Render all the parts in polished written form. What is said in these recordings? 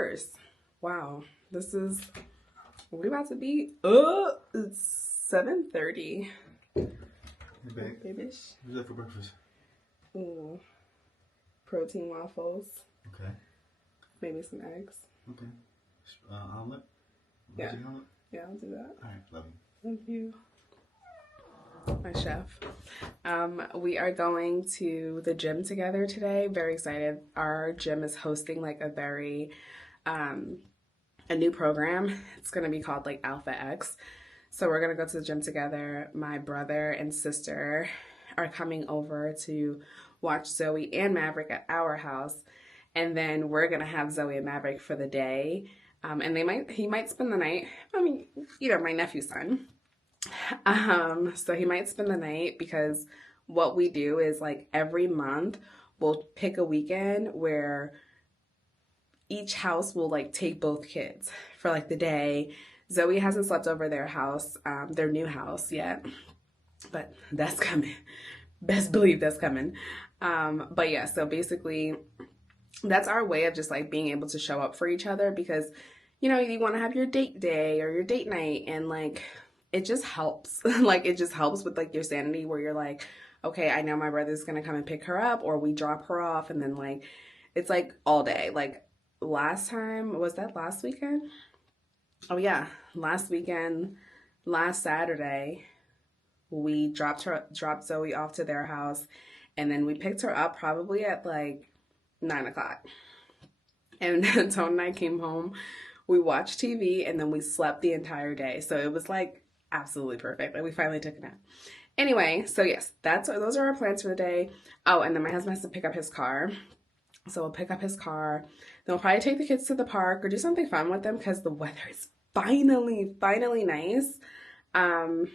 1st. Wow, this is, we about to be, it's 7:30. Hey, babe. Babish. What's that for breakfast? Ooh, protein waffles. Okay. Maybe some eggs. Okay. Omelet? Yeah. Omelet? Yeah, I'll do that. Alright, love you. Thank you. My chef. We are going to the gym together today. Very excited. Our gym is hosting like a new program. It's going to be called like Alpha X. So we're going to go to the gym together. My brother and sister are coming over to watch Zoe and Maverick at our house. And then we're going to have Zoe and Maverick for the day. And he might spend the night. I mean, my nephew's son. So he might spend the night, because what we do is like every month we'll pick a weekend where each house will like take both kids for like the day. Zoe hasn't slept over their house, their new house yet, but that's coming. Best believe that's coming. But yeah, so basically that's our way of just like being able to show up for each other, because you want to have your date day or your date night, and like it just helps. Like it just helps with like your sanity, where you're like, okay, I know my brother's gonna come and pick her up, or we drop her off, and then like it's like all day. Like last time, was that last weekend? Oh yeah, last weekend, last Saturday, we dropped Zoe off to their house, and then we picked her up probably at like 9 o'clock. And then Tone and I came home, we watched TV, and then we slept the entire day. So it was like absolutely perfect. Like we finally took a nap. Anyway, so yes, those are our plans for the day. Oh, and then my husband has to pick up his car. So we'll pick up his car. Then we'll probably take the kids to the park or do something fun with them, because the weather is finally nice. And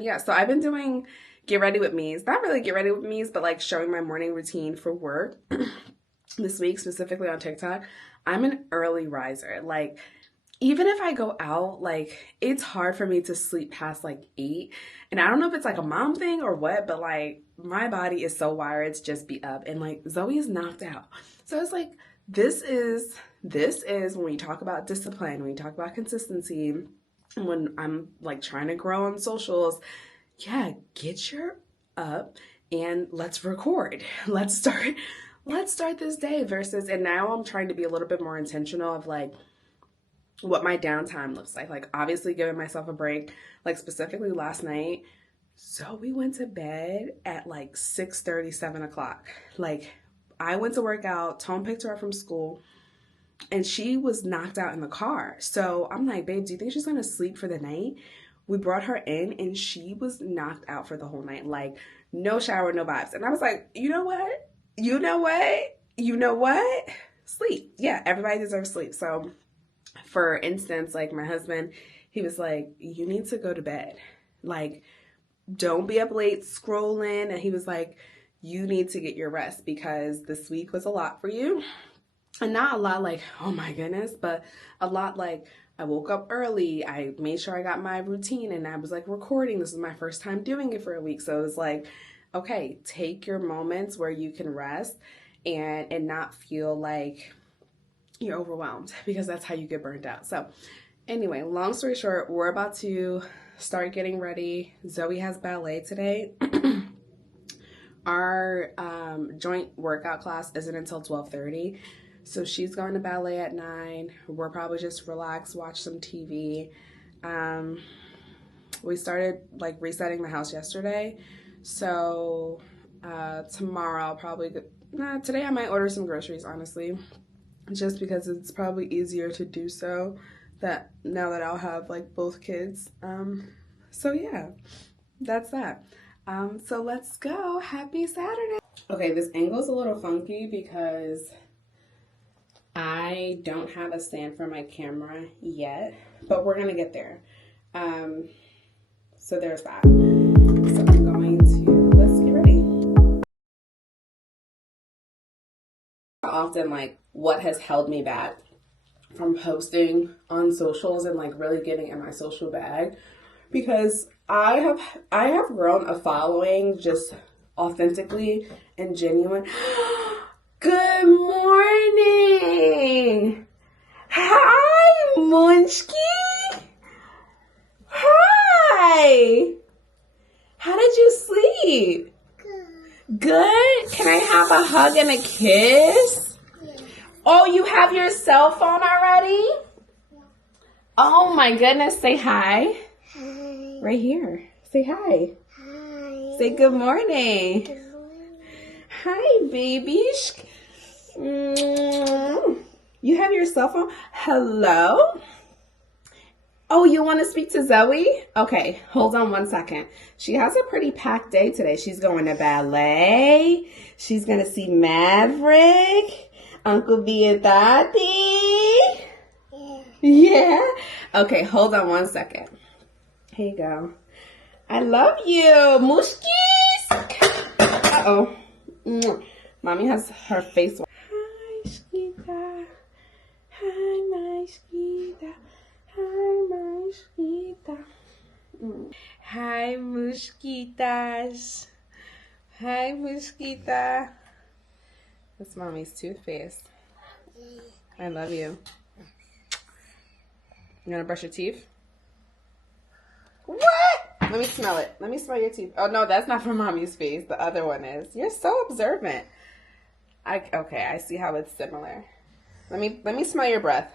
yeah, so I've been doing get ready with me's. Not really get ready with me's, but like showing my morning routine for work. This week, specifically on TikTok, I'm an early riser. Like, even if I go out, like, it's hard for me to sleep past like 8. And I don't know if it's like a mom thing or what, but like my body is so wired to just be up, and like Zoe is knocked out. So it's like, this is when we talk about discipline, when we talk about consistency, when I'm like trying to grow on socials, yeah, get your up and let's record. Let's start this day versus, and now I'm trying to be a little bit more intentional of like what my downtime looks like. Like obviously giving myself a break, like specifically last night. So we went to bed at like 6:30, 7 o'clock. Like I went to work out, Tone picked her up from school, and she was knocked out in the car. So I'm like, babe, do you think she's gonna sleep for the night? We brought her in and she was knocked out for the whole night. Like no shower, no vibes. And I was like, you know what? Sleep. Yeah, everybody deserves sleep. So for instance, like my husband, he was like, you need to go to bed. Like, don't be up late scrolling. And he was like, you need to get your rest, because this week was a lot for you. And not a lot like, oh my goodness, but a lot like I woke up early. I made sure I got my routine, and I was like recording. This is my first time doing it for a week. So it was like, okay, take your moments where you can rest and not feel like you're overwhelmed, because that's how you get burnt out. So anyway, long story short, we're about to start getting ready. Zoe has ballet today. Our joint workout class isn't until 12:30. So she's going to ballet at 9. We're probably just relax, watch some TV. We started like resetting the house yesterday. So tomorrow I'll probably today I might order some groceries, honestly, just because it's probably easier to do so that now that I'll have like both kids. So yeah, that's that. So let's go. Happy Saturday. Okay, this angle's a little funky because I don't have a stand for my camera yet, but we're gonna get there. So there's that. So I'm going to, let's get ready. Often like what has held me back from posting on socials and like really getting in my social bag, because I have grown a following just authentically and genuine. Good morning. Hi, Munchki. Hi. How did you sleep? Good. Can I have a hug and a kiss? Oh, you have your cell phone already? Oh my goodness. Say hi. Hi. Right here. Say hi. Hi. Say good morning. Good morning. Hi, baby. You have your cell phone? Hello? Oh, you want to speak to Zoe? Okay, hold on 1 second. She has a pretty packed day today. She's going to ballet. She's going to see Maverick, Uncle B and Tati. Yeah? Okay, hold on 1 second. Here you go. I love you, Mushkis. Uh-oh. Mommy has her face. Hi, Shkita. Hi, my Shkita. Hi, my Shkita. Hi, Mushkitas. Hi, Mushkita. That's Mommy's toothpaste. I love you. You gonna brush your teeth? What? Let me smell it. Let me smell your teeth. Oh no, that's not from Mommy's face. The other one is. You're so observant. Okay, I see how it's similar. Let me smell your breath.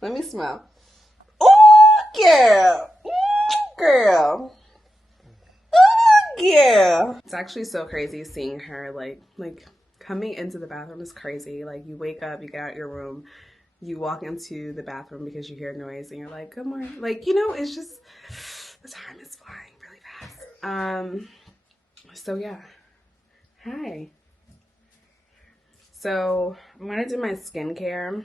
Let me smell. Oh, girl. Girl. Oh, girl. It's actually so crazy seeing her like coming into the bathroom is crazy. Like you wake up, you get out your room, you walk into the bathroom because you hear noise and you're like, good morning. Like, you know, it's just the time is flying really fast. So yeah. Hi. So I'm gonna do my skincare.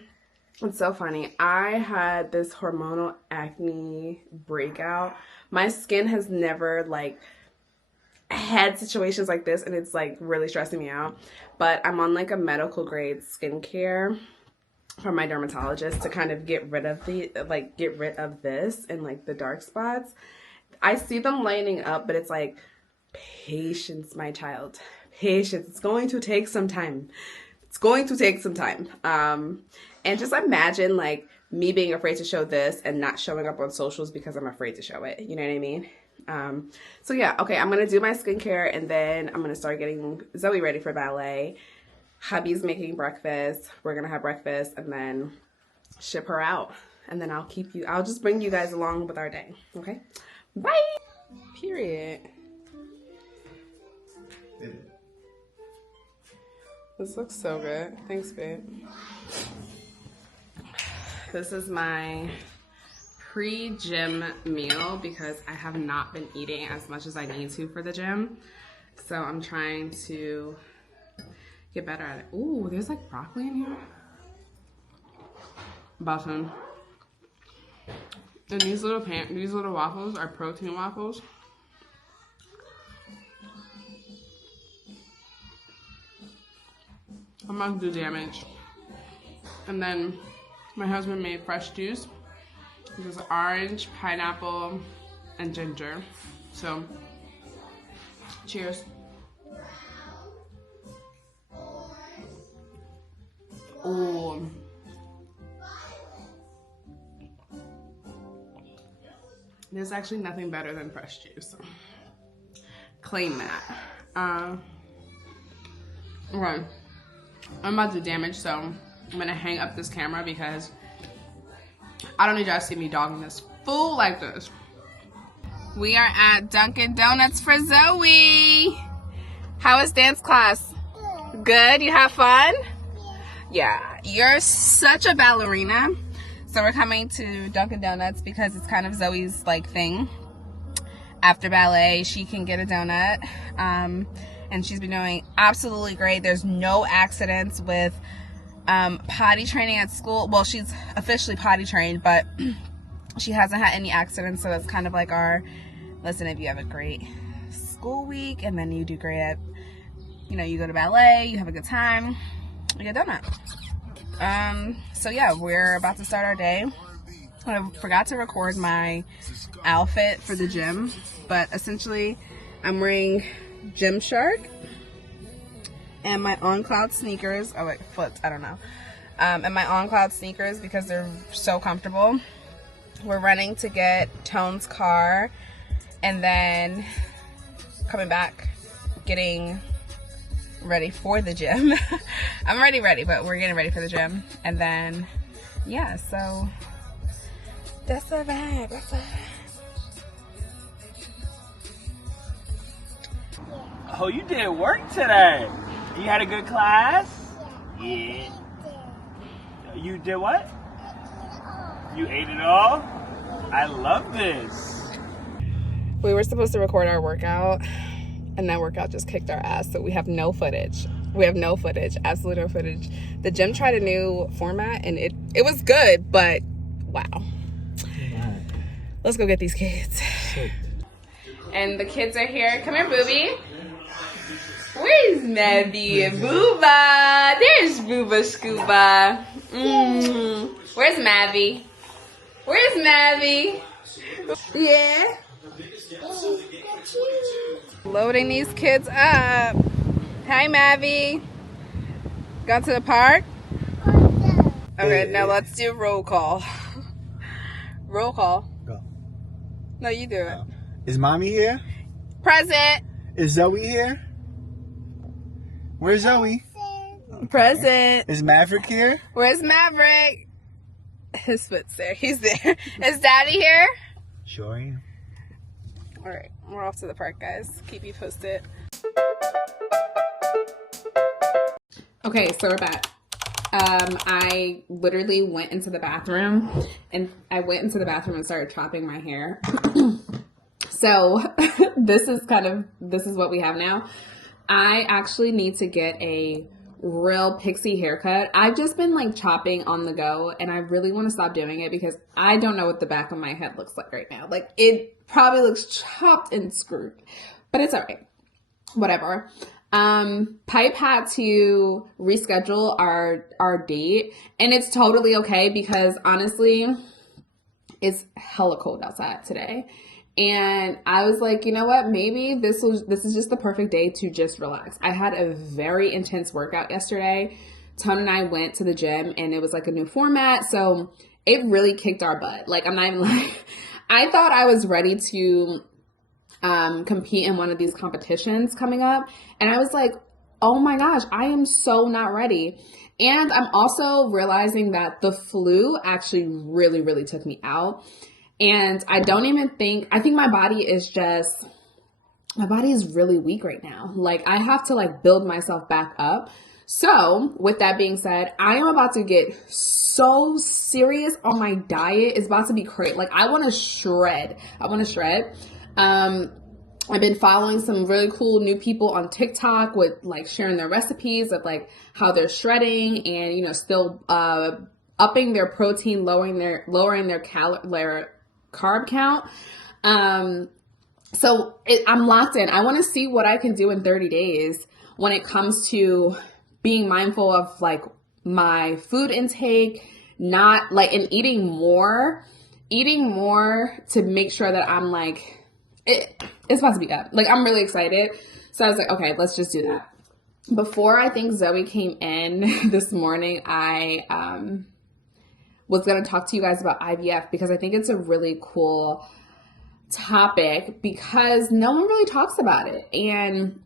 It's so funny. I had this hormonal acne breakout. My skin has never like had situations like this, and it's like really stressing me out. But I'm on like a medical grade skincare from my dermatologist to kind of get rid of this and like the dark spots. I see them lining up, but it's like, patience, my child. Patience. It's going to take some time. It's going to take some time. And just imagine like me being afraid to show this and not showing up on socials because I'm afraid to show it. You know what I mean? So yeah, okay, I'm going to do my skincare and then I'm going to start getting Zoe ready for ballet. Hubby's making breakfast. We're going to have breakfast and then ship her out. And then I'll just bring you guys along with our day. Okay? Bye! Period. This looks so good. Thanks, babe. This is my pre-gym meal because I have not been eating as much as I need to for the gym. So I'm trying to get better at it. Ooh, there's like broccoli in here. Bussin'. And these little waffles are protein waffles. I'm about to do damage. And then my husband made fresh juice. It was orange, pineapple, and ginger. So, cheers. Ooh. There's actually nothing better than fresh juice. Claim that. Okay. I'm about to do damage, so I'm gonna hang up this camera because I don't need y'all to see me dogging this fool like this. We are at Dunkin' Donuts for Zoe. How was dance class? Good? You have fun? Yeah. You're such a ballerina. So we're coming to Dunkin' Donuts because it's kind of Zoe's like thing. After ballet, she can get a donut. And she's been doing absolutely great. There's no accidents with potty training at school. Well, she's officially potty trained, but she hasn't had any accidents. So it's kind of like our, listen, if you have a great school week and then you do great at, you know, you go to ballet, you have a good time, you get a donut. So yeah, we're about to start our day. I forgot to record my outfit for the gym, but essentially I'm wearing Gymshark and my On Cloud sneakers. Oh wait, flipped, I don't know. and my On Cloud sneakers because they're so comfortable. We're running to get Tone's car and then coming back, getting ready for the gym. I'm already ready, but we're getting ready for the gym. And then, yeah, so that's a vibe. That's a vibe. Oh, you did work today. You had a good class? Yeah. You did what? You ate it all? I love this. We were supposed to record our workout, and that workout just kicked our ass, so we have no footage. We have no footage, absolutely no footage. The gym tried a new format, and it was good, but wow. Let's go get these kids. And the kids are here. Come here, Booby. Where's Maddie and Booba? There's Booba Scuba. Where's Mavi? Where's Mavi? Yeah. Loading these kids up. Hi, Mavi. Gone to the park? Okay, now let's do roll call. Roll call. Go. No, you do it. Is mommy here? Present. Is Zoe here? Where's Zoe? Present. Is Maverick here? Where's Maverick? His foot's there. He's there. Is Daddy here? Sure am. All right, we're off to the park, guys. Keep you posted. Okay, so we're back. I literally went into the bathroom and started chopping my hair. So this is what we have now. I actually need to get a real pixie haircut. I've just been like chopping on the go, and I really want to stop doing it because I don't know what the back of my head looks like right now. Like, it probably looks chopped and screwed, but it's all right. Whatever. Pipe had to reschedule our date, and it's totally okay because honestly, it's hella cold outside today. And I was like, you know what? Maybe this is just the perfect day to just relax. I had a very intense workout yesterday. Tone and I went to the gym, and it was like a new format. So it really kicked our butt. Like, I'm not even like, I thought I was ready to compete in one of these competitions coming up. And I was like, oh my gosh, I am so not ready. And I'm also realizing that the flu actually really, really took me out. And I think my body is really weak right now. Like, I have to like build myself back up. So with that being said, I am about to get so serious on my diet. It's about to be crazy. Like, I want to shred. I've been following some really cool new people on TikTok with like sharing their recipes of like how they're shredding and, you know, still upping their protein, lowering their carb count. So I'm locked in. I want to see what I can do in 30 days when it comes to being mindful of like my food intake, not like, and eating more to make sure that I'm like, it's about to be up. Like, I'm really excited. So I was like, okay, let's just do that. Before I think Zoe came in this morning, I was going to talk to you guys about IVF because I think it's a really cool topic because no one really talks about it. And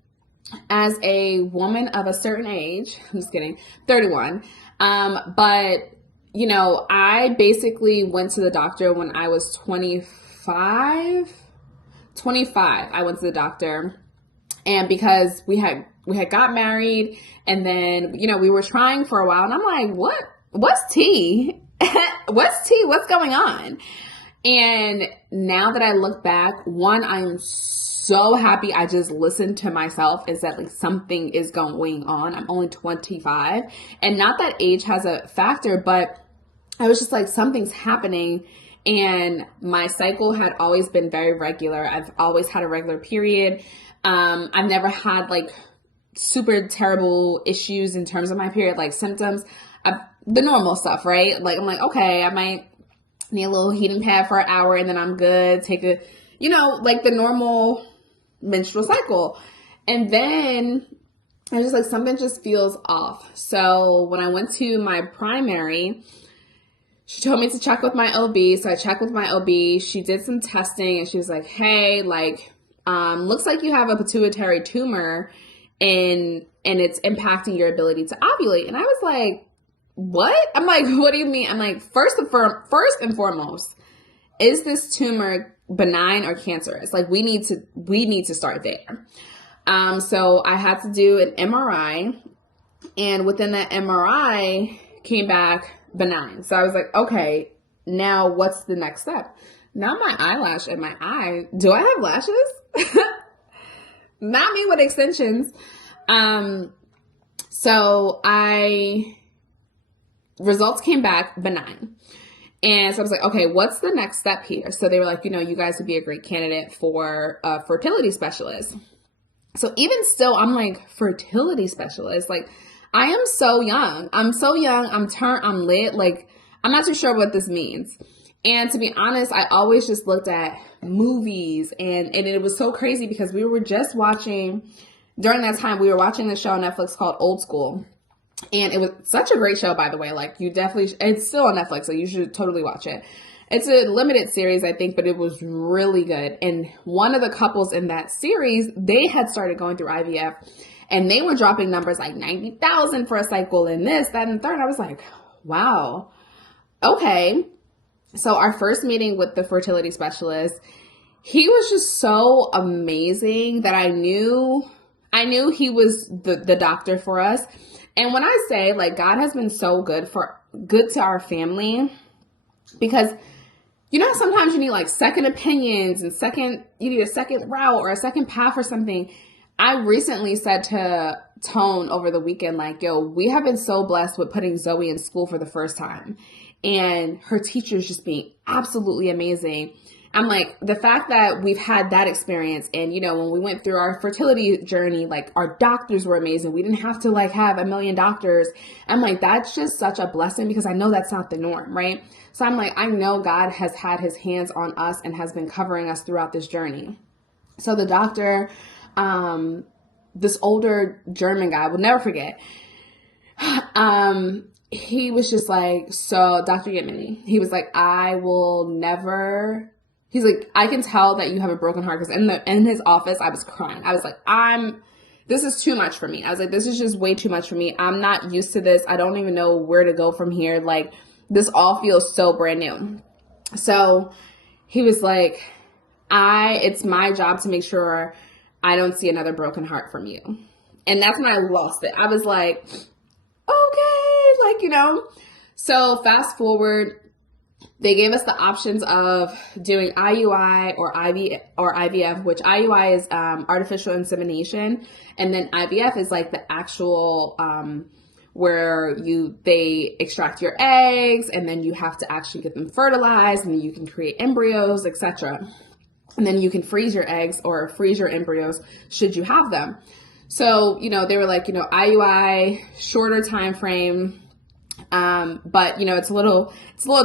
as a woman of a certain age, I'm just kidding, 31, but you know, I basically went to the doctor when I was 25, I went to the doctor, and because we had got married, and then, you know, we were trying for a while, and I'm like, what's tea? What's tea? What's going on? And now that I look back, one, I'm so happy I just listened to myself and said like something is going on. I'm only 25, and not that age has a factor, but I was just like, something's happening. And my cycle had always been very regular. I've always had a regular period. I've never had like super terrible issues in terms of my period, like symptoms, the normal stuff, right? Like, I'm like, okay, I might need a little heating pad for an hour and then I'm good. Take a, you know, like the normal menstrual cycle. And then I was just like, something just feels off. So when I went to my primary, she told me to check with my OB. So I checked with my OB. She did some testing and she was like, hey, like, looks like you have a pituitary tumor and it's impacting your ability to ovulate. And I was like, what? I'm like, what do you mean? I'm like, first and foremost, is this tumor benign or cancerous? Like, we need to start there. So I had to do an MRI, and within that MRI came back benign. So I was like, okay, now what's the next step? Now my eyelash and my eye, do I have lashes? Not me with extensions. So results came back benign. And so I was like, okay, what's the next step here? So they were like, you guys would be a great candidate for a fertility specialist. So even still, I'm like, fertility specialist? Like, I am so young. I'm so young. I'm lit. Like, I'm not too sure what this means. And to be honest, I always just looked at movies and it was so crazy because we were just watching, during that time, we were watching this show on Netflix called Old School. And it was such a great show, by the way. Like, it's still on Netflix, so you should totally watch it. It's a limited series, I think, but it was really good. And one of the couples in that series, they had started going through IVF and they were dropping numbers like 90,000 for a cycle and this, that, and third. I was like, wow, okay. So our first meeting with the fertility specialist, he was just so amazing that I knew he was the doctor for us. And when I say, like, God has been so good to our family, because sometimes you need like second opinions and you need a second route or a second path or something. I recently said to Tone over the weekend, like, yo, we have been so blessed with putting Zoe in school for the first time and her teachers just being absolutely amazing. I'm like, the fact that we've had that experience and, when we went through our fertility journey, like, our doctors were amazing. We didn't have to like have a million doctors. I'm like, that's just such a blessing because I know that's not the norm, right? So I'm like, I know God has had his hands on us and has been covering us throughout this journey. So the doctor, this older German guy, I will never forget. He was just like, so Dr. Yemeni, he was like, he's like, I can tell that you have a broken heart, because in his office, I was crying. I was like, this is too much for me. I was like, this is just way too much for me. I'm not used to this. I don't even know where to go from here. Like, this all feels so brand new. So he was like, it's my job to make sure I don't see another broken heart from you. And that's when I lost it. I was like, okay, like, So fast forward, they gave us the options of doing IUI or IVF, which IUI is artificial insemination, and then IVF is like the actual where they extract your eggs, and then you have to actually get them fertilized, and then you can create embryos, etc. And then you can freeze your eggs or freeze your embryos should you have them. So, they were like, IUI, shorter time frame. But it's a little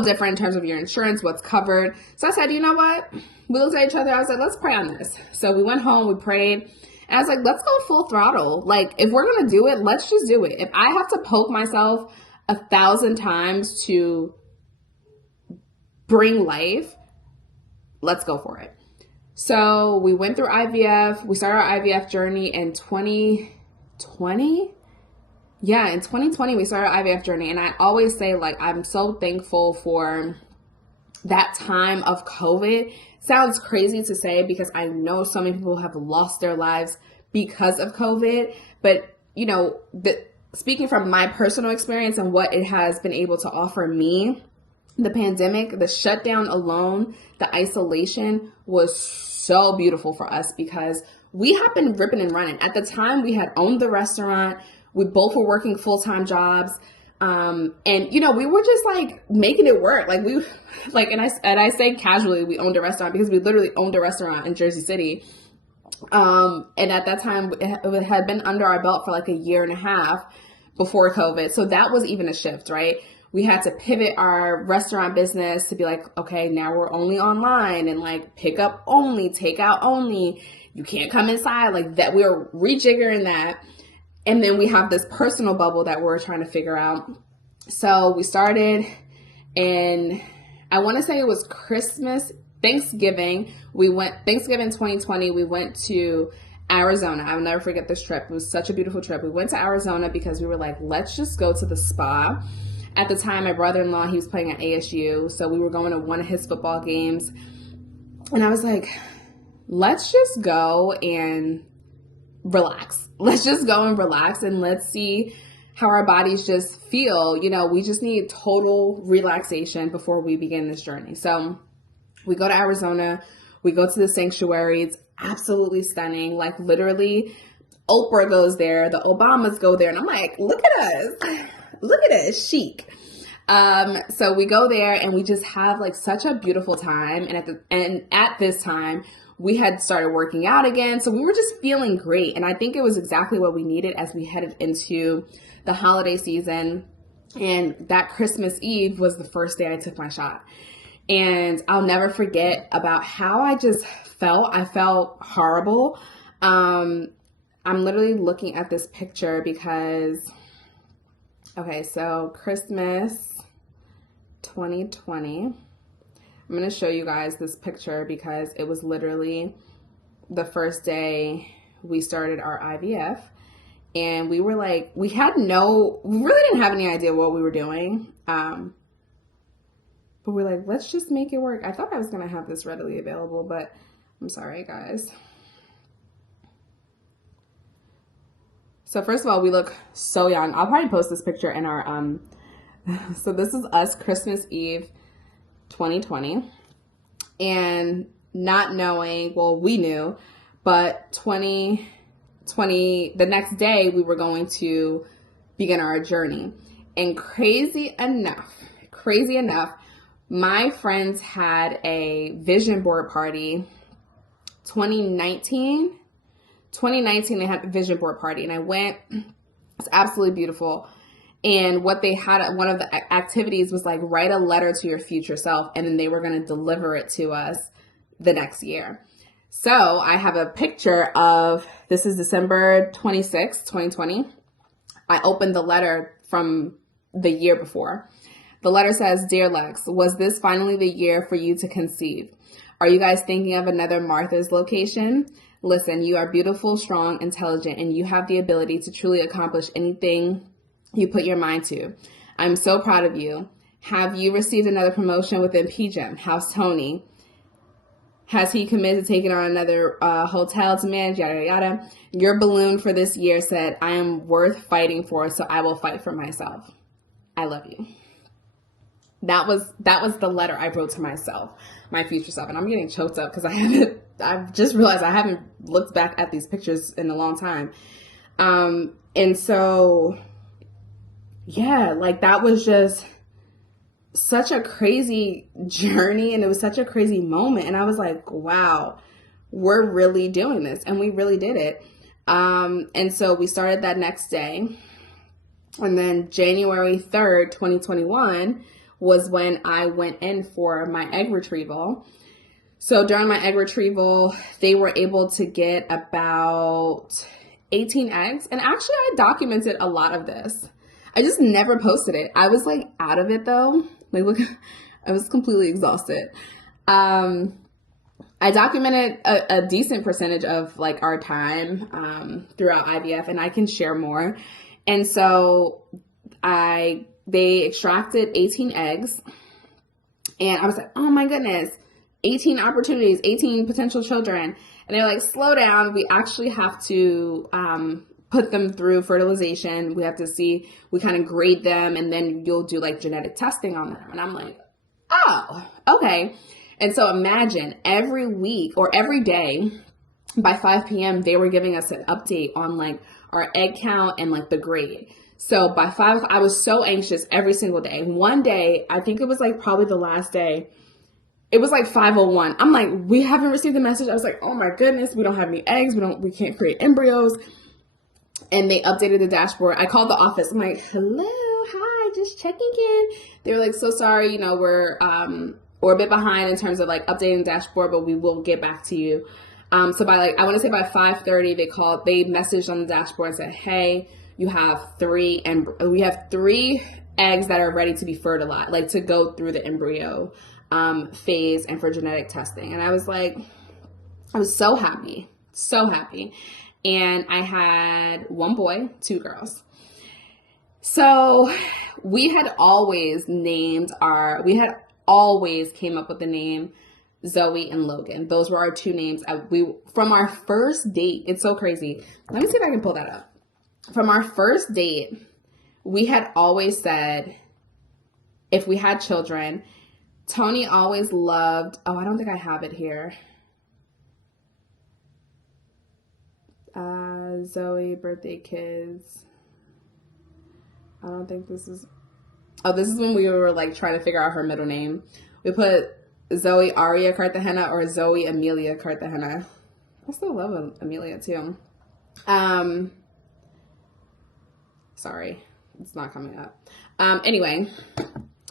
different in terms of your insurance, what's covered. So I said, you know what? We looked at each other. I was like, let's pray on this. So we went home, we prayed, and I was like, let's go full throttle. Like, if we're going to do it, let's just do it. If I have to poke myself 1,000 times to bring life, let's go for it. So we went through IVF. We started our IVF journey in 2020. Yeah, in 2020, we started our IVF journey. And I always say, like, I'm so thankful for that time of COVID. Sounds crazy to say because I know so many people have lost their lives because of COVID. But, speaking from my personal experience and what it has been able to offer me, the pandemic, the shutdown alone, the isolation was so beautiful for us because we have been ripping and running. At the time, we had owned the restaurant. We both were working full-time jobs. And we were just like making it work. Like and I say casually, we owned a restaurant because we literally owned a restaurant in Jersey City. And at that time it had been under our belt for like a year and a half before COVID. So that was even a shift, right? We had to pivot our restaurant business to be like, okay, now we're only online and like pick up only, take out only. You can't come inside like that. We were rejiggering that. And then we have this personal bubble that we're trying to figure out. So we started, and I want to say it was Thanksgiving 2020, we went to Arizona. I'll never forget this trip. It was such a beautiful trip. We went to Arizona because we were like, let's just go to the spa. At the time, my brother-in-law, he was playing at ASU, so we were going to one of his football games. And I was like, let's just go and relax. Let's just go and relax, and let's see how our bodies just feel. You know, we just need total relaxation before we begin this journey. So we go to Arizona, we go to the sanctuary. It's absolutely stunning. Like literally, Oprah goes there, the Obamas go there, and I'm like, look at us, chic. So we go there and we just have like such a beautiful time. And at this time, we had started working out again. So we were just feeling great. And I think it was exactly what we needed as we headed into the holiday season. And that Christmas Eve was the first day I took my shot. And I'll never forget about how I just felt. I felt horrible. I'm literally looking at this picture because, okay, so Christmas 2020. I'm going to show you guys this picture because it was literally the first day we started our IVF. And we were like, we really didn't have any idea what we were doing. But we're like, let's just make it work. I thought I was going to have this readily available, but I'm sorry, guys. So first of all, we look so young. I'll probably post this picture in our, so this is us Christmas Eve 2020. And not knowing, well, we knew, but 2020, the next day we were going to begin our journey. And crazy enough, my friends had a vision board party 2019, they had a vision board party, and I went. It's absolutely beautiful. And what they had, one of the activities was like, write a letter to your future self, and then they were going to deliver it to us the next year. So I have a picture of, this is December 26th, 2020. I opened the letter from the year before. The letter says, Dear Lex, was this finally the year for you to conceive? Are you guys thinking of another Martha's location? Listen, you are beautiful, strong, intelligent, and you have the ability to truly accomplish anything you put your mind to. I'm so proud of you. Have you received another promotion within PGEM? How's Tony? Has he committed to taking on another hotel to manage, yada, yada? Your balloon for this year said, I am worth fighting for, so I will fight for myself. I love you. That was the letter I wrote to myself, my future self. And I'm getting choked up because I've just realized I haven't looked back at these pictures in a long time. And so, yeah, like that was just such a crazy journey, and it was such a crazy moment. And I was like, wow, we're really doing this. And we really did it. And so we started that next day. And then January 3rd, 2021 was when I went in for my egg retrieval. So during my egg retrieval, they were able to get about 18 eggs. And actually, I documented a lot of this. I just never posted it. I was like out of it though. Like, look, I was completely exhausted. I documented a decent percentage of like our time throughout IVF, and I can share more. And so they extracted 18 eggs, and I was like, oh my goodness, 18 opportunities, 18 potential children. And they're like, slow down. We actually have to put them through fertilization. We have to see, we kind of grade them, and then you'll do like genetic testing on them. And I'm like, oh, okay. And so imagine every week or every day by 5 p.m., they were giving us an update on like our egg count and like the grade. So by 5, I was so anxious every single day. One day, I think it was like probably the last day, it was like 5:01. I'm like, we haven't received the message. I was like, oh my goodness, we don't have any eggs. We can't create embryos. And they updated the dashboard. I called the office. I'm like, hello, hi, just checking in. They were like, so sorry, we're a bit behind in terms of like updating the dashboard, but we will get back to you. So by I want to say by 5:30, they messaged on the dashboard and said, hey, we have 3 eggs that are ready to be fertilized, like to go through the embryo phase and for genetic testing. And I was so happy, so happy. And I had 1 boy, 2 girls. So we had always came up with the name Zoe and Logan. Those were our 2 names. From our first date, it's so crazy. Let me see if I can pull that up. From our first date, we had always said, if we had children, Tony always loved, I don't think I have it here. Zoe, birthday kids. I don't think this is when we were trying to figure out her middle name. We put Zoe Aria Cartagena or Zoe Amelia Cartagena. I still love Amelia too. Sorry, it's not coming up. Anyway,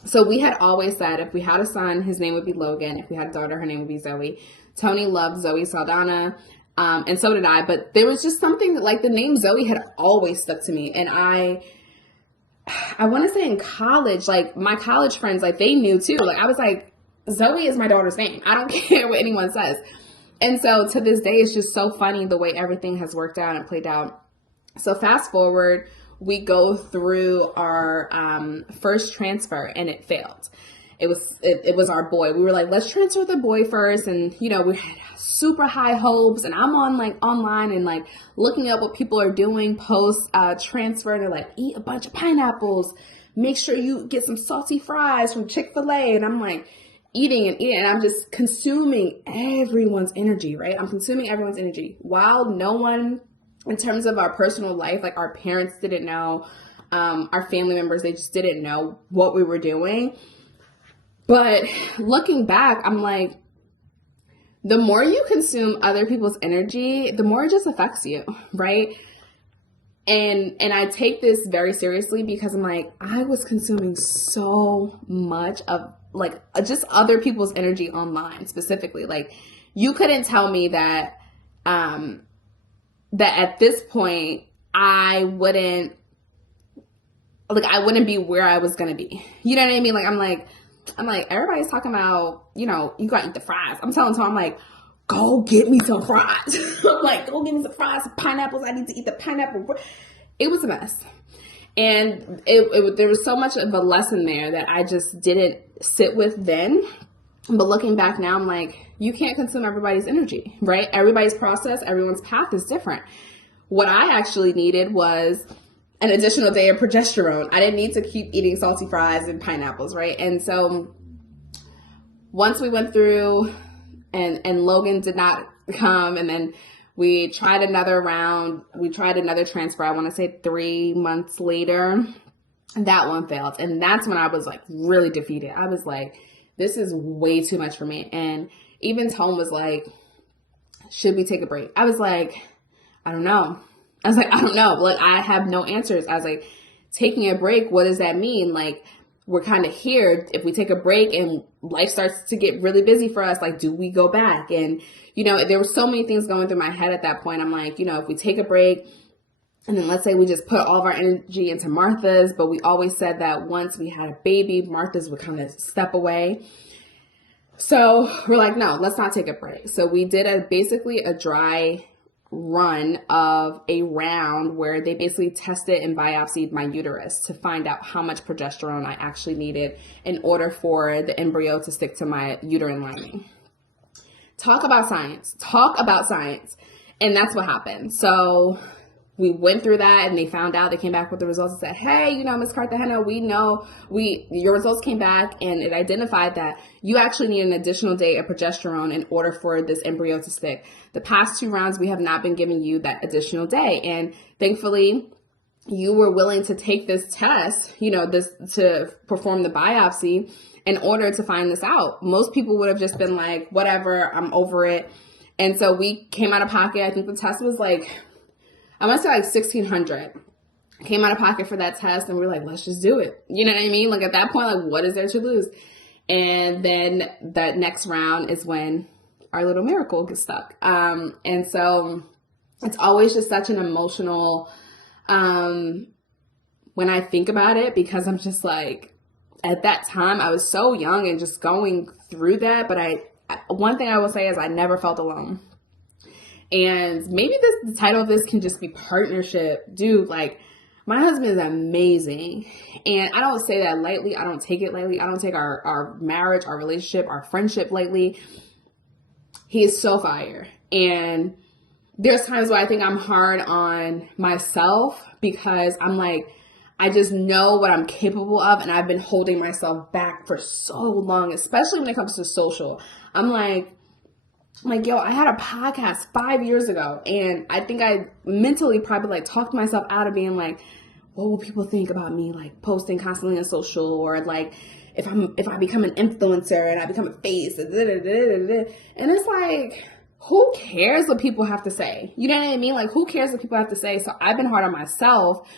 so we had always said if we had a son, his name would be Logan. If we had a daughter, her name would be Zoe. Tony loved Zoe Saldana, and so did I. But there was just something that the name Zoe had always stuck to me. And I want to say in college, my college friends, they knew too. I was like, Zoe is my daughter's name. I don't care what anyone says. And so to this day, it's just so funny the way everything has worked out and played out. So fast forward, we go through our first transfer and it failed. It was our boy. We were like, let's transfer the boy first. And, we had super high hopes. And I'm on online and looking up what people are doing post transfer. And they're eat a bunch of pineapples. Make sure you get some salty fries from Chick-fil-A. And I'm eating. And I'm just consuming everyone's energy, right? I'm consuming everyone's energy while no one, in terms of our personal life, our parents didn't know, our family members, they just didn't know what we were doing. But looking back, I'm the more you consume other people's energy, the more it just affects you, right? And I take this very seriously because I'm I was consuming so much of just other people's energy online specifically. You couldn't tell me that at this point I wouldn't be where I was gonna be. You know what I mean? I'm everybody's talking about, you gotta eat the fries. I'm telling Tom, go get me some fries. I'm go get me some fries, some pineapples. I need to eat the pineapple. It was a mess. And there was so much of a lesson there that I just didn't sit with then. But looking back now, I'm you can't consume everybody's energy, right? Everybody's process, everyone's path is different. What I actually needed was an additional day of progesterone. I didn't need to keep eating salty fries and pineapples, right? And so once we went through and Logan did not come, and then we tried another round, we tried another transfer, I want to say 3 months later, that one failed. And that's when I was really defeated. I was this is way too much for me. And even Tone was should we take a break? I was I don't know. I was I don't know. I have no answers. I was taking a break, what does that mean? We're kind of here. If we take a break and life starts to get really busy for us, do we go back? And, there were so many things going through my head at that point. I'm if we take a break and then let's say we just put all of our energy into Martha's, but we always said that once we had a baby, Martha's would kind of step away. So we're no, let's not take a break. So we did basically a dry run of a round where they basically tested and biopsied my uterus to find out how much progesterone I actually needed in order for the embryo to stick to my uterine lining. Talk about science. And that's what happened. So we went through that and they found out, they came back with the results and said, hey, Ms. Cartagena, we know your results came back and it identified that you actually need an additional day of progesterone in order for this embryo to stick. The past 2 rounds, we have not been giving you that additional day. And thankfully, you were willing to take this test, to perform the biopsy in order to find this out. Most people would have just been whatever, I'm over it. And so we came out of pocket. I think the test was I want to say $1,600. Came out of pocket for that test and we were let's just do it. You know what I mean? At that point, what is there to lose? And then that next round is when our little miracle gets stuck. And so it's always just such an emotional, when I think about it, because I'm just like, at that time I was so young and just going through that. But one thing I will say is I never felt alone. And maybe the title of this can just be partnership. Dude, like, my husband is amazing. And I don't say that lightly. I don't take it lightly. I don't take our marriage, our relationship, our friendship lightly. He is so fire. And there's times where I think I'm hard on myself because I'm like, I just know what I'm capable of. And I've been holding myself back for so long, especially when it comes to social. I'm like, yo, I had a podcast 5 years ago, and I think I mentally probably like talked myself out of being like, what will people think about me, like posting constantly on social, or like if I become an influencer and I become a face, and it's like, who cares what people have to say? You know what I mean? Like, who cares what people have to say? So I've been hard on myself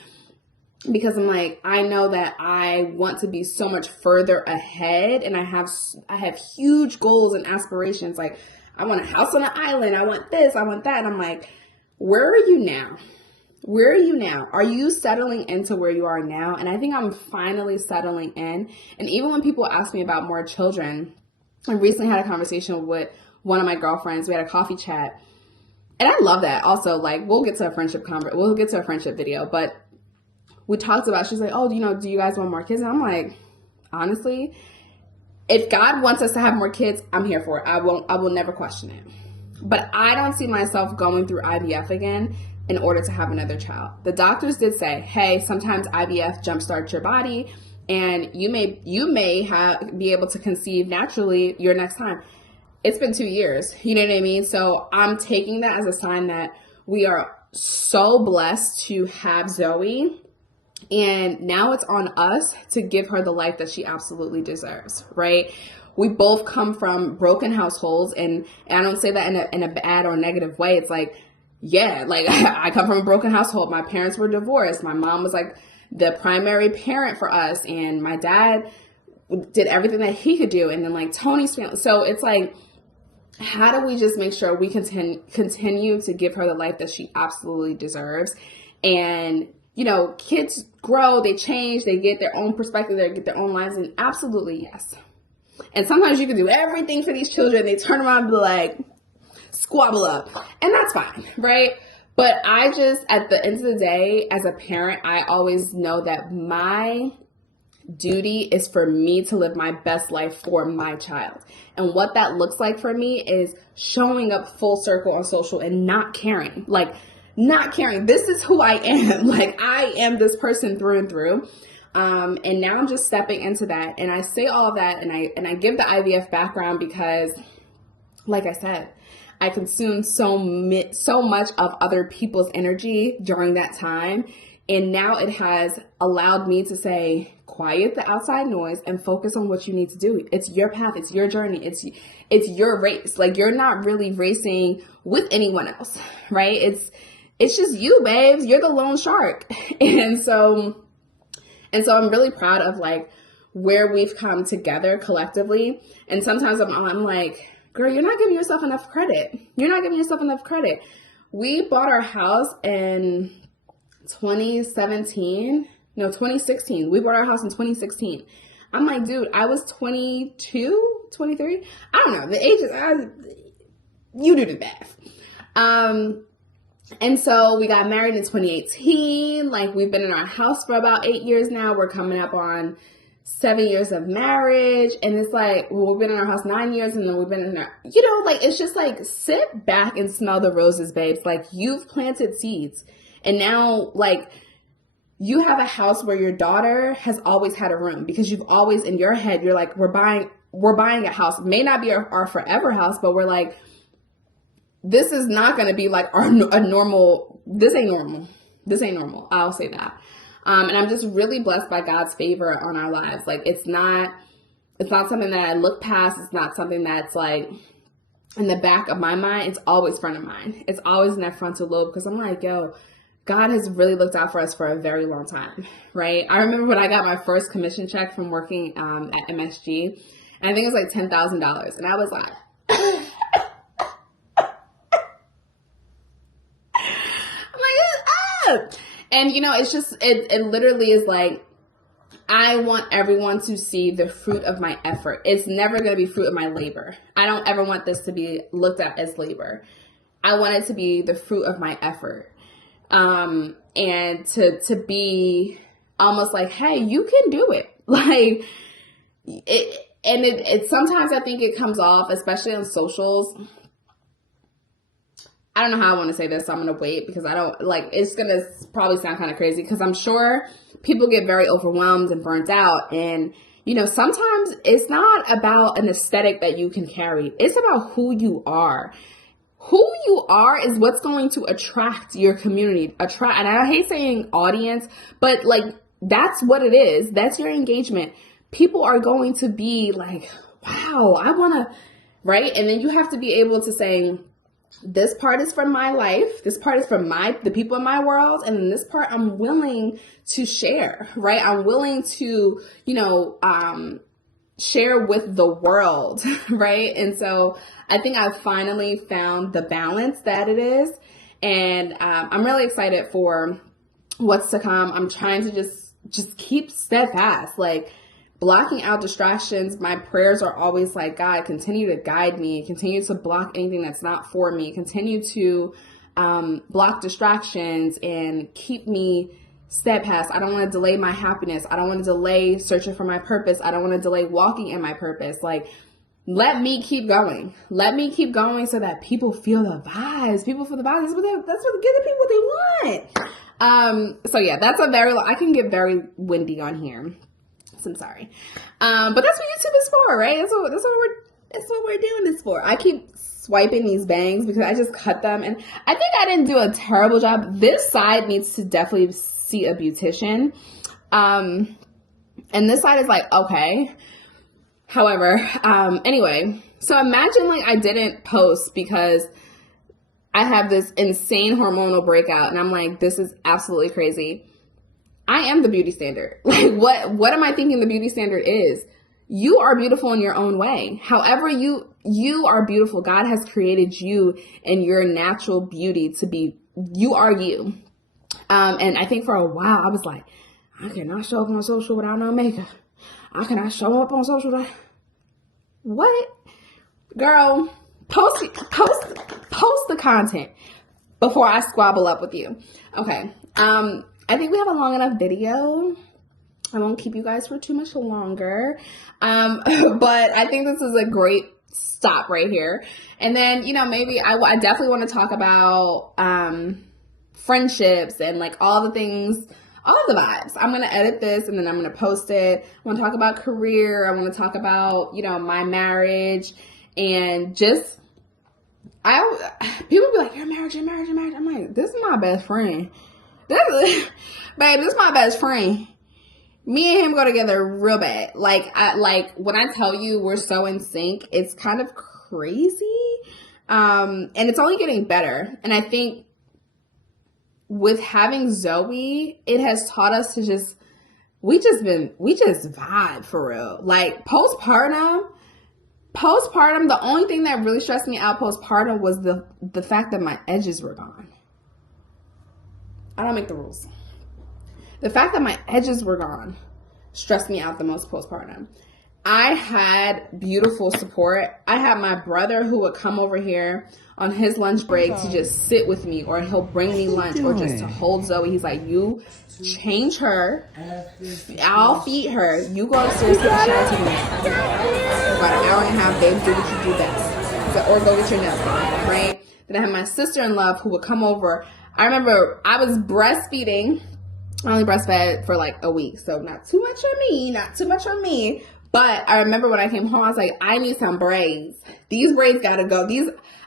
because I'm like, I know that I want to be so much further ahead, and I have huge goals and aspirations. Like, I want a house on an island. I want this. I want that. And I'm like, where are you now? Where are you now? Are you settling into where you are now? And I think I'm finally settling in. And even when people ask me about more children, I recently had a conversation with one of my girlfriends. We had a coffee chat. And I love that. Also, like, we'll get to a friendship video. But we talked about, she's like, oh, do you guys want more kids? And I'm like, honestly, if God wants us to have more kids, I'm here for it. I will never question it. But I don't see myself going through IVF again in order to have another child. The doctors did say, hey, sometimes IVF jumpstarts your body, and you may be able to conceive naturally your next time. It's been 2 years. You know what I mean? So I'm taking that as a sign that we are so blessed to have Zoe. And now it's on us to give her the life that she absolutely deserves, right? We both come from broken households, and I don't say that in a bad or negative way. It's like, yeah, like I come from a broken household. My parents were divorced. My mom was like the primary parent for us, and my dad did everything that he could do. And then like Tony's family. So it's like, how do we just make sure we continue to give her the life that she absolutely deserves? And kids grow, they change, they get their own perspective, they get their own lives, and absolutely yes. And sometimes you can do everything for these children, they turn around and be like, squabble up, and that's fine, right? But I just, at the end of the day, as a parent, I always know that my duty is for me to live my best life for my child. And what that looks like for me is showing up full circle on social and not caring. This is who I am. Like, I am this person through and through. And now I'm just stepping into that. And I say all of that, and I give the IVF background because, like I said, I consumed so much of other people's energy during that time. And now it has allowed me to say, quiet the outside noise and focus on what you need to do. It's your path. It's your journey. It's your race. Like, you're not really racing with anyone else, right? It's just you, babes. You're the lone shark. And so I'm really proud of like where we've come together collectively. And sometimes I'm like, girl, you're not giving yourself enough credit. You're not giving yourself enough credit. We bought our house in 2016. We bought our house in 2016. I'm like, dude, I was 22, 23. I don't know. The ages, you do the math. And so we got married in 2018. Like, we've been in our house for about 8 years now. We're coming up on 7 years of marriage. And it's like, well, we've been in our house 9 years, and then we've been in our, it's just like, sit back and smell the roses, babes. Like, you've planted seeds. And now, like, you have a house where your daughter has always had a room, because you've always, in your head, you're like, we're buying a house. It may not be our forever house, but we're like, this is not going to be like a normal, this ain't normal. I'll say that. And I'm just really blessed by God's favor on our lives. Like, it's not something that I look past. It's not something that's like in the back of my mind. It's always front of mind. It's always in that frontal lobe, because I'm like, yo, God has really looked out for us for a very long time, right? I remember when I got my first commission check from working at MSG, and I think it was like $10,000. And I was like, And, you know, it's just, it literally is like, I want everyone to see the fruit of my effort. It's never going to be fruit of my labor. I don't ever want this to be looked at as labor. I want it to be the fruit of my effort. And to be almost like, hey, you can do it. Like, it sometimes I think it comes off, especially on socials. I don't know how I want to say this, so I'm going to wait because I don't, like, it's going to probably sound kind of crazy because I'm sure people get very overwhelmed and burnt out. And, you know, sometimes it's not about an aesthetic that you can carry. It's about who you are. Who you are is what's going to attract your community. And I hate saying audience, but like, that's what it is. That's your engagement. People are going to be like, wow, I want to, right? And then you have to be able to say, this part is from my life. This part is from the people in my world. And then this part I'm willing to share, right? I'm willing to, you know, share with the world, right? And so I think I've finally found the balance that it is. And I'm really excited for what's to come. I'm trying to just keep steadfast, like blocking out distractions. My prayers are always like, God, continue to guide me, continue to block anything that's not for me, continue to block distractions and keep me steadfast. I don't want to delay my happiness. I don't want to delay searching for my purpose. I don't want to delay walking in my purpose. Like, let me keep going. Let me keep going so that people feel the vibes. People feel the vibes. That's what give the people what they want. So yeah, I can get very windy on here. So I'm sorry. But that's what YouTube is for, right? That's what we're doing this for. I keep swiping these bangs because I just cut them, and I think I didn't do a terrible job. This side needs to definitely see a beautician. And this side is like, okay. However, anyway, so imagine like I didn't post because I have this insane hormonal breakout and I'm like, this is absolutely crazy. I am the beauty standard. Like, what am I thinking the beauty standard is? You are beautiful in your own way. However, you are beautiful. God has created you and your natural beauty to be, you are you. And I think for a while I was like, I cannot show up on social without no makeup. I cannot show up on social without, what? Girl, post the content before I squabble up with you. Okay. I think we have a long enough video. I won't keep you guys for too much longer. But I think this is a great stop right here. And then, you know, maybe I definitely want to talk about friendships and like all the things, all of the vibes. I'm going to edit this and then I'm going to post it. I want to talk about career. I want to talk about, you know, my marriage and just, people be like, you're married. I'm like, this is my best friend. This is my best friend. Me and him go together real bad. Like when I tell you we're so in sync, it's kind of crazy. And it's only getting better. And I think with having Zoe, it has taught us to we just vibe for real. Like postpartum, the only thing that really stressed me out postpartum was the fact that my edges were gone. I don't make the rules. The fact that my edges were gone stressed me out the most postpartum. I had beautiful support. I had my brother who would come over here on his lunch break to just sit with me, or he'll bring me lunch, or just to hold Zoe. He's like, you change her. I'll feed her. You go upstairs, take a shower, take a nap. About an hour and a half, babe, do what you do best. So, or go get your nails done, right? Then I had my sister-in-law who would come over. I remember I was breastfeeding. I only breastfed for like a week, so not too much on me. But I remember when I came home, I was like, I need some braids. These braids gotta go.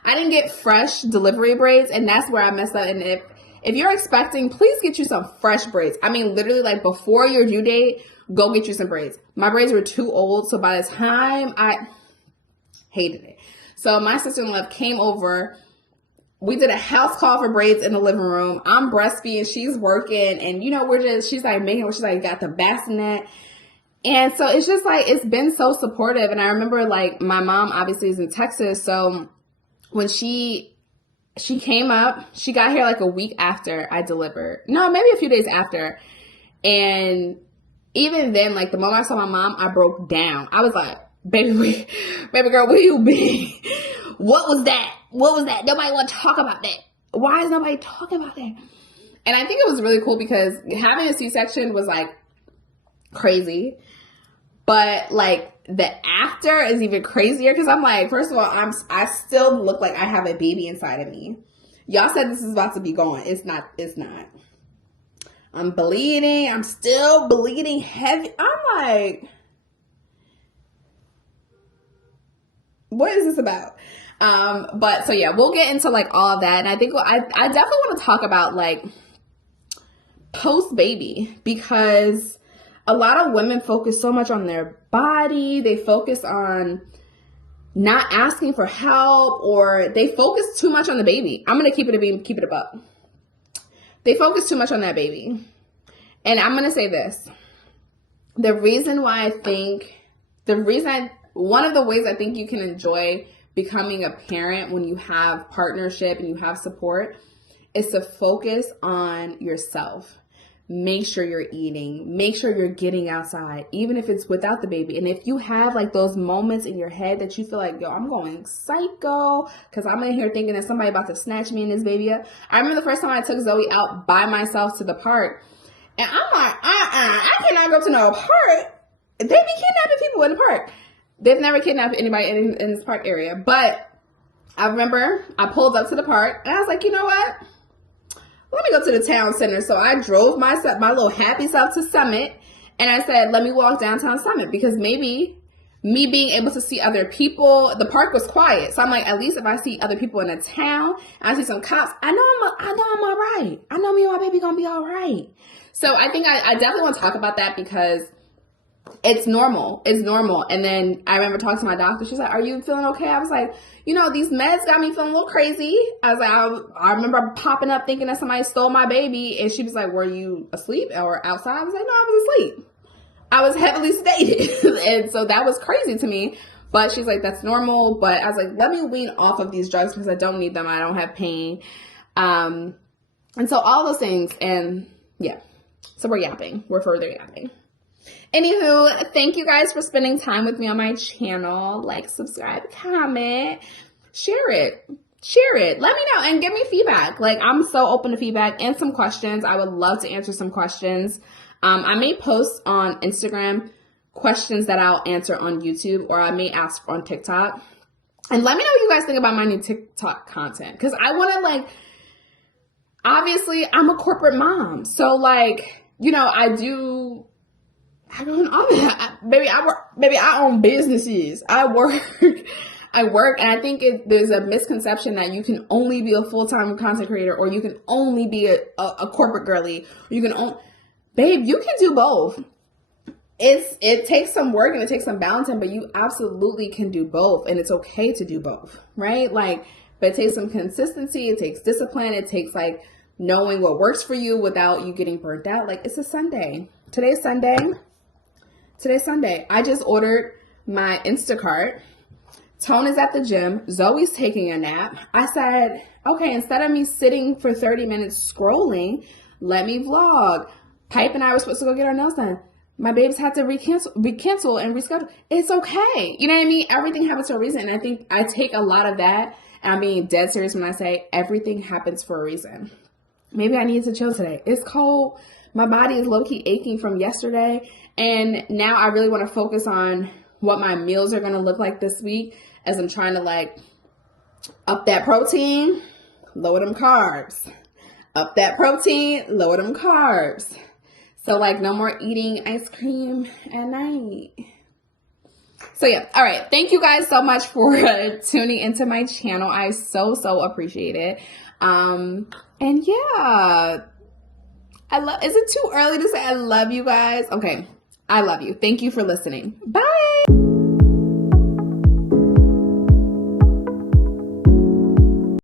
I didn't get fresh delivery braids, and that's where I messed up. And if you're expecting, please get you some fresh braids. I mean, literally, like before your due date, go get you some braids. My braids were too old, so by the time I hated it. So my sister-in-law came over. We did a house call for braids in the living room. I'm breastfeeding, she's working, and you know, she's like got the bassinet. And so it's just like, it's been so supportive. And I remember like my mom obviously is in Texas. So when she she came up. She got here like a week after I delivered. No, maybe a few days after. And even then, like the moment I saw my mom, I broke down. I was like, baby girl, where you been? What was that? What was that? Nobody want to talk about that. Why is nobody talking about that? And I think it was really cool because having a C-section was like crazy. But like the after is even crazier because I'm like, first of all, I still look like I have a baby inside of me. Y'all said this is about to be gone. It's not. I'm bleeding. I'm still bleeding heavy. I'm like, what is this about? But so yeah, we'll get into like all of that. And I think I definitely want to talk about like post baby because a lot of women focus so much on their body. They focus on not asking for help, or they focus too much on the baby. I'm going to keep it above. They focus too much on that baby. And I'm going to say this. One of the ways I think you can enjoy becoming a parent when you have partnership and you have support is to focus on yourself. Make sure you're eating. Make sure you're getting outside, even if it's without the baby. And if you have like those moments in your head that you feel like, yo, I'm going psycho because I'm in here thinking that somebody about to snatch me and this baby up. I remember the first time I took Zoe out by myself to the park. And I'm like, I cannot go to no park. They be kidnapping people in the park. They've never kidnapped anybody in this park area. But I remember I pulled up to the park and I was like, you know what? Let me go to the town center. So I drove my little happy self to Summit. And I said, let me walk downtown Summit because maybe me being able to see other people, the park was quiet. So I'm like, at least if I see other people in the town, and I see some cops, I know I'm all right. I know me and my baby gonna be all right. So I think I definitely want to talk about that because it's normal. It's normal. And then I remember talking to my doctor. She's like, are you feeling okay? I was like, these meds got me feeling a little crazy. I was like, I remember popping up thinking that somebody stole my baby. And she was like, were you asleep or outside? I was like, no, I was asleep. I was heavily sedated. And so that was crazy to me. But she's like, that's normal. But I was like, let me wean off of these drugs because I don't need them. I don't have pain. And so all those things. And yeah, so we're yapping. We're further yapping. Anywho, thank you guys for spending time with me on my channel. Like, subscribe, comment, share it. Let me know and give me feedback. Like, I'm so open to feedback and some questions. I would love to answer some questions. I may post on Instagram questions that I'll answer on YouTube, or I may ask on TikTok. And let me know what you guys think about my new TikTok content. Because I want to, obviously, I'm a corporate mom. So, I don't know. Baby, I own businesses. I work, and I think there's a misconception that you can only be a full-time content creator, or you can only be a corporate girly. Babe, you can do both. It takes some work and it takes some balancing, but you absolutely can do both, and it's okay to do both, right? But it takes some consistency. It takes discipline. It takes knowing what works for you without you getting burnt out. It's a Sunday. Today's Sunday. I just ordered my Instacart. Tone is at the gym. Zoe's taking a nap. I said, okay, instead of me sitting for 30 minutes scrolling, let me vlog. Pipe and I were supposed to go get our nails done. My babes had to cancel and reschedule. It's okay. You know what I mean? Everything happens for a reason. And I think I take a lot of that, and I'm being dead serious when I say everything happens for a reason. Maybe I need to chill today. It's cold. My body is low-key aching from yesterday. And now I really want to focus on what my meals are going to look like this week, as I'm trying to up that protein, lower them carbs. Up that protein, lower them carbs. So no more eating ice cream at night. So yeah. All right. Thank you guys so much for tuning into my channel. I so appreciate it. And yeah, is it too early to say I love you guys? Okay. I love you. Thank you for listening. Bye.